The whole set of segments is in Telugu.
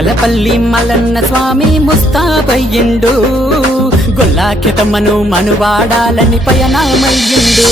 కలపల్లి మలన్న స్వామి ముస్తాబయ్యిండు. గొల్లాఖ్యతమ్మను మనువాడాలని పయనమయ్యిండు.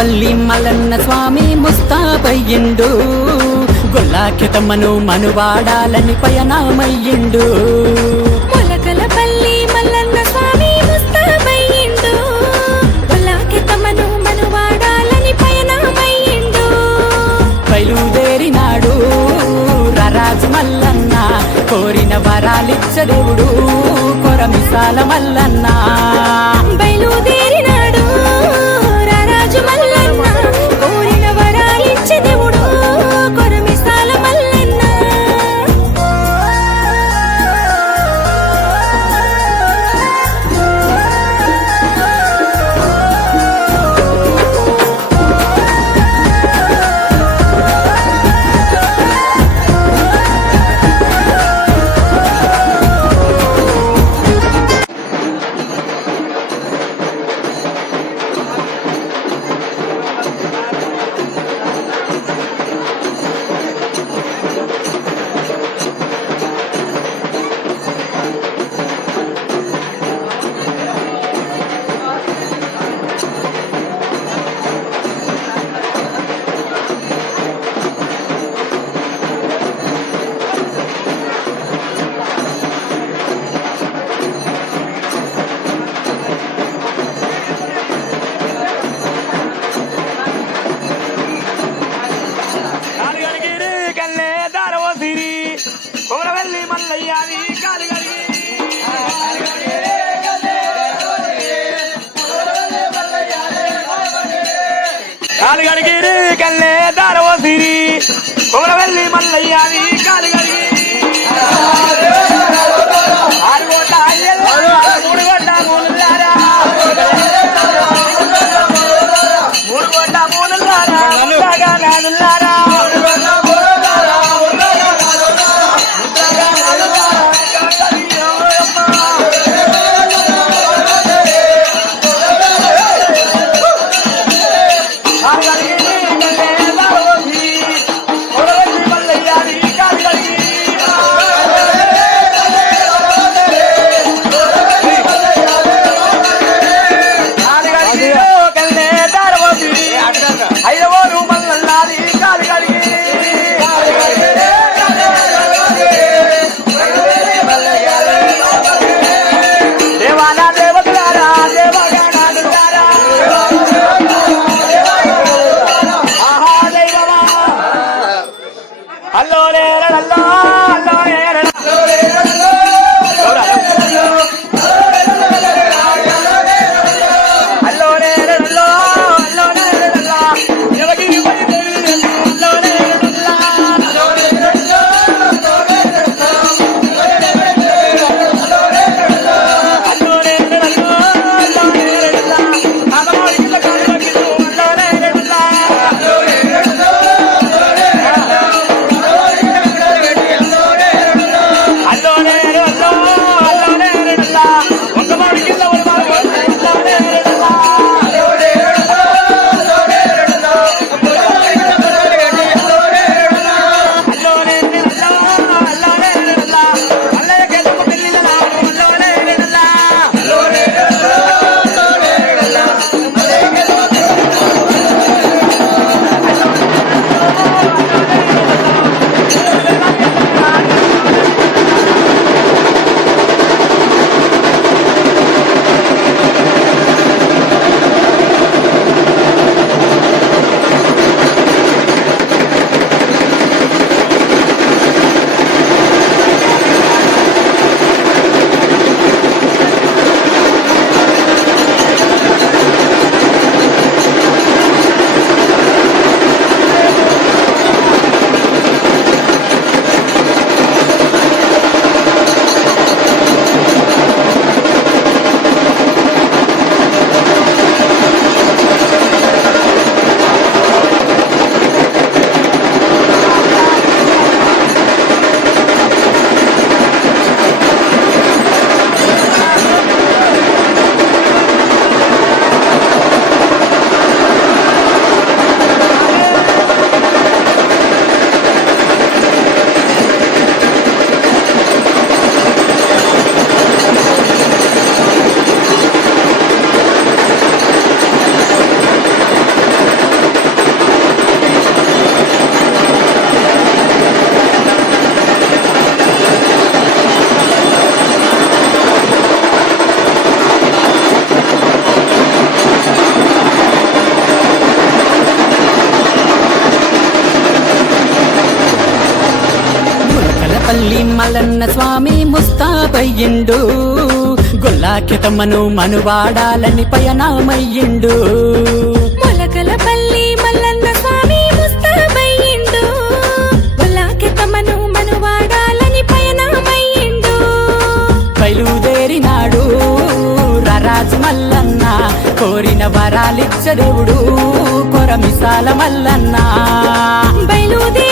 మొలకలపల్లి మల్లన్న స్వామి ముస్తాబయ్యిండు. గొల్లాఖ్యతమ్మను మనువాడాలని పయనమయ్యిండు. మొలకలపల్లి మల్లన్న స్వామి ముస్తాబయ్యిండు. ఉల్లాఖ్యతమను మనువాడాలని పయనమయ్యిండు. బయలుదేరినాడు రరాజు మల్లన్న. కోరిన వరాలిచ్చ దేవుడు కొరమిసాల మల్లన్న. కాలుగడిగిరి కల్లే దారవసిరి కొమరవెల్లి మల్లయ్యాది కాలుగడిగి ఆరు కోట్ల మూడు కోట్ల మల్లన్న స్వామి ముస్తాబయ్యిండు. గొల్లాకితమ్మను మనువాడాలని పయనమయ్యిండు. మొలకల పల్లి మల్లన్న స్వామి ముస్తాబయ్యిండు. ఉల్లాకెతమను మనువాడాలని పయనమయ్యిండు. బయలుదేరినాడు రరాజు మల్లన్న. కోరిన వరాలిచ్చ దేవుడు కొరమిసాల మల్లన్న. బయలుదేరినాడు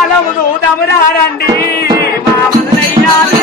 కళ్యాణము దూతమురారండి మా మునయ్యాది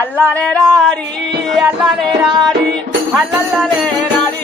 అల్లనే రారి అల్లనే రారి అల్లల్లనే రారి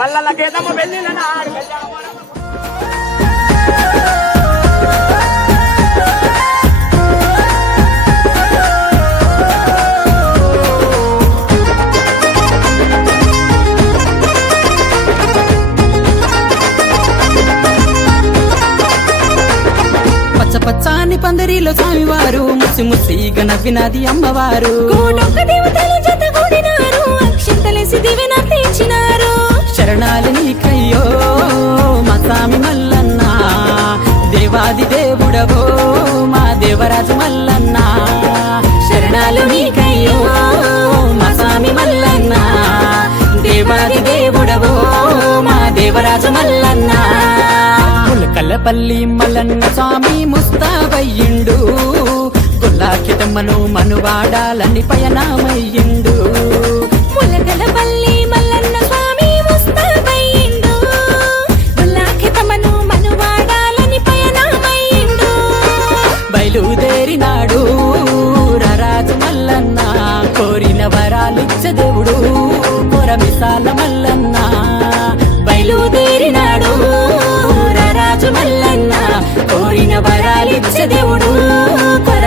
మల్లల గీతమ్మ పచ్చాని పందిరిలో స్వామివారు ముసి ముసిగా నవ్వినది అమ్మవారు. దేవరాజు మల్లన్న ములకల్లపల్లి మల్లన్న స్వామి ముస్తాబయ్యిండు. గుల్లాకితమ్మను మనువాడాలని పయనమయ్యిండు. ములకల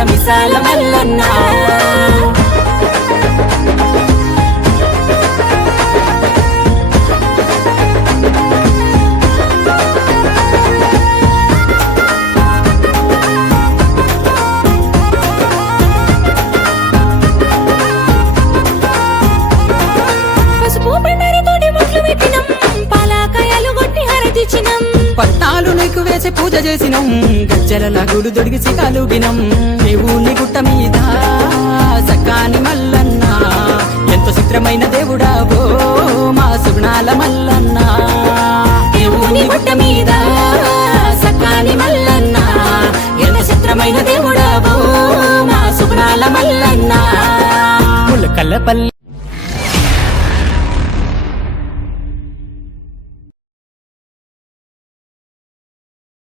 కొరమిసాల మల్లన్న. నీకు పూజ చేసినం. గజ్జల గుడు దొడిగి సిగాలుగినం దేవుని గుట్ట మీద సకాని మల్లన్న. ఎంతో చిత్రమైన దేవుడావో మా సుగుణాల మల్లన్న. దేవుని గుట్ట మీద సకాని మల్లన్న. ఎంత చిత్రమైన దేవుడావో మా సుగుణాల మల్లన్న. ములకల్లపల్లి